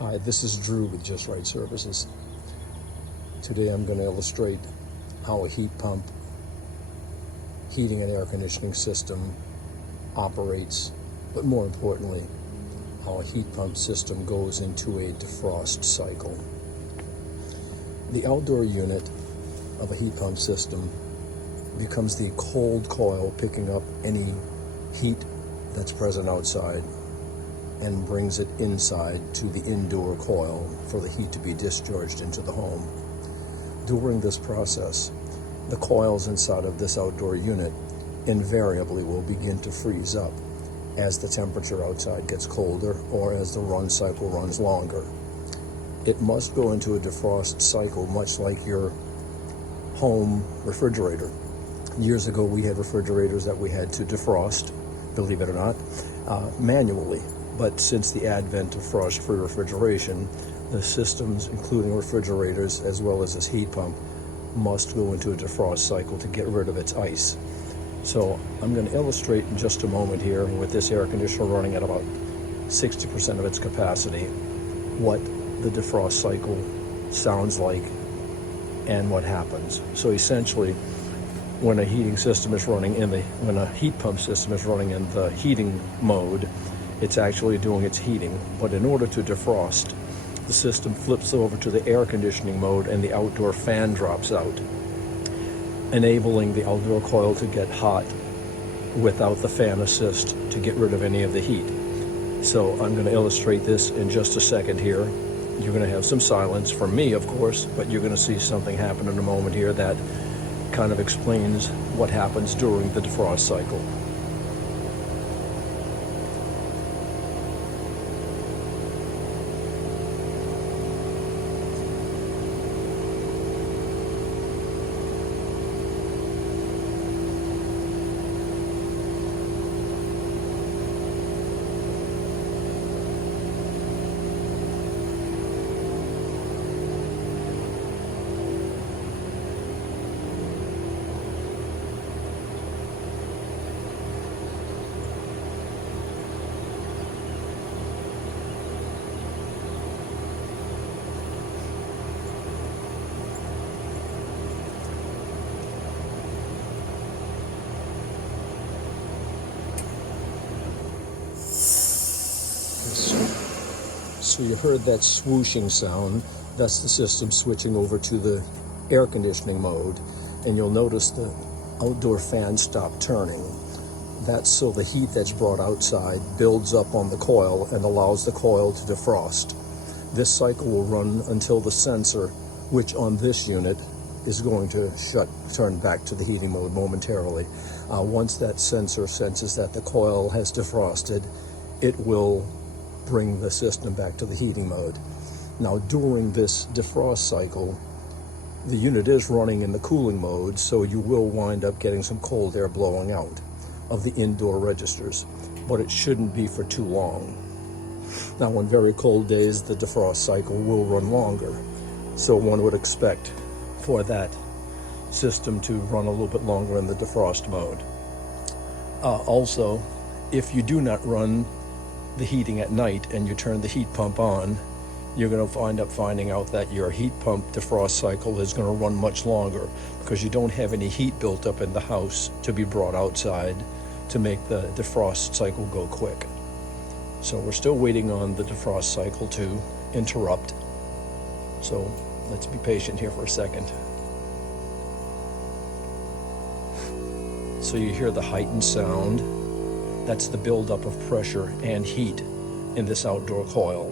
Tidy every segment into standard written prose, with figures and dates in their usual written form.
Hi, this is Drew with Just Right Services. Today I'm going to illustrate how a heat pump, heating and air conditioning system operates, but more importantly, how a heat pump system goes into a defrost cycle. The outdoor unit of a heat pump system becomes the cold coil picking up any heat that's present outside and brings it inside to the indoor coil for the heat to be discharged into the home. During this process, the coils inside of this outdoor unit invariably will begin to freeze up as the temperature outside gets colder or as the run cycle runs longer. It must go into a defrost cycle, much like your home refrigerator. Years ago, we had refrigerators that we had to defrost, believe it or not, manually. But since the advent of frost-free refrigeration, the systems, including refrigerators as well as this heat pump, must go into a defrost cycle to get rid of its ice. So I'm going to illustrate in just a moment here, with this air conditioner running at about 60% of its capacity, what the defrost cycle sounds like and what happens. So essentially, when a heating system is running when a heat pump system is running in the heating mode, it's actually doing its heating. But in order to defrost, the system flips over to the air conditioning mode and the outdoor fan drops out, enabling the outdoor coil to get hot without the fan assist to get rid of any of the heat. So I'm going to illustrate this in just a second here. You're going to have some silence from me, of course, but you're going to see something happen in a moment here that kind of explains what happens during the defrost cycle. So you heard that swooshing sound. That's the system switching over to the air conditioning mode, and you'll notice the outdoor fan stopped turning. That's so the heat that's brought outside builds up on the coil and allows the coil to defrost. This cycle will run until the sensor, which on this unit is going to turn back to the heating mode momentarily. Once that sensor senses that the coil has defrosted, it will bring the system back to the heating mode. Now, during this defrost cycle, the unit is running in the cooling mode, so you will wind up getting some cold air blowing out of the indoor registers, but it shouldn't be for too long. Now, on very cold days, the defrost cycle will run longer, so one would expect for that system to run a little bit longer in the defrost mode. Also, if you do not run the heating at night and you turn the heat pump on, you're going to finding out that your heat pump defrost cycle is going to run much longer because you don't have any heat built up in the house to be brought outside to make the defrost cycle go quick. So we're still waiting on the defrost cycle to interrupt. So let's be patient here for a second. So you hear the heightened sound. That's the buildup of pressure and heat in this outdoor coil,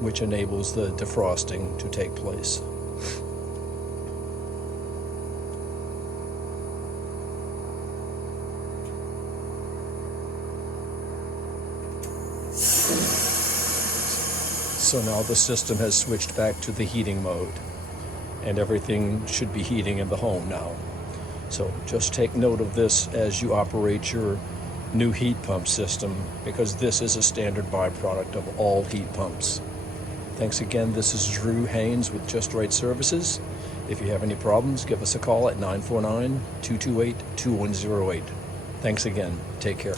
which enables the defrosting to take place. So now the system has switched back to the heating mode, and everything should be heating in the home now. So just take note of this as you operate your new heat pump system, because this is a standard byproduct of all heat pumps. Thanks again. This is Drew Haynes with Just Right Services. If you have any problems, give us a call at 949-228-2108. Thanks again. Take care.